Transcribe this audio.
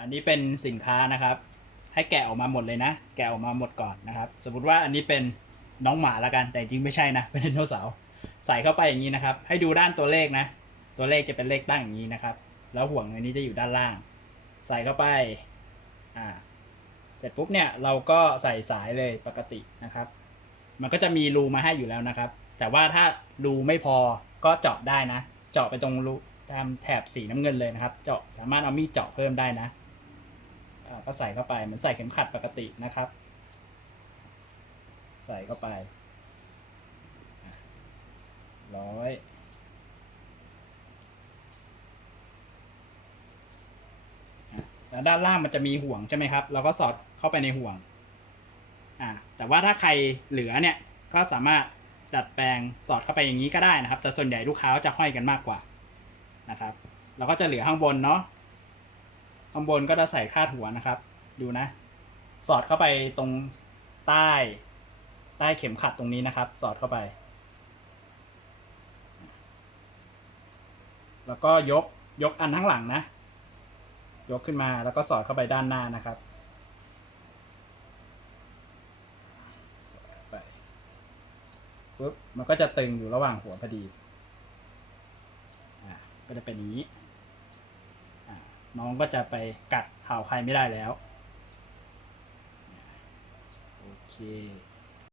อันนี้เป็นสินค้านะครับ ให้แกะออกมาหมดเลยนะ แกะออกมาหมดก่อนนะครับ สมมติว่าอันนี้เป็นน้องหมาละกันแต่จริงไม่ใช่นะ เป็นไดโนเสาร์ใส่เข้าไปอย่างนี้นะครับ ให้ดูด้านตัวเลขนะ ตัวเลขจะเป็นเลขตั้งอย่างนี้นะครับ แล้วห่วงอันนี้จะอยู่ด้านล่าง ใส่เข้าไปอ่าเสร็จปุ๊บเนี่ยเราก็ใส่สายเลยปกตินะครับ มันก็จะมีรูมาให้อยู่แล้วนะครับ แต่ว่าถ้ารูไม่พอก็เจาะได้นะ เจาะไปตรงรูตามแถบสีน้ำเงินเลยนะครับ เจาะสามารถเอามีดเจาะเพิ่มได้นะ ก็ใส่เข้าไปเหมือนใส่เข็มขัดปกตินะครับ ใส่เข้าไปร้อยแล้วด้านล่างมันจะมีห่วงใช่ไหมครับ เราก็สอดเข้าไปในห่วง อ่า แต่ว่าถ้าใครเหลือเนี่ย ก็สามารถดัดแปลงสอดเข้าไปอย่างนี้ก็ได้นะครับ แต่ส่วนใหญ่ลูกค้าจะห้อยกันมากกว่านะครับ เราก็จะเหลือข้างบนเนาะ ข้างบนก็จะใส่คาดหัวนะครับ ดูนะ สอดเข้าไปตรงใต้ ใต้เข็มขัดตรงนี้นะครับ สอดเข้าไป แล้วก็ยกยกอันข้างหลังนะ ยกขึ้นมาแล้วก็สอดเข้าไปด้านหน้านะครับสอดเข้าไปปุ๊บมันก็จะตึงอยู่ระหว่างหัวพอดีอ่าก็จะเป็นอย่างนี้ น้องก็จะไปกัดเห่าใครไม่ได้แล้ว โอเค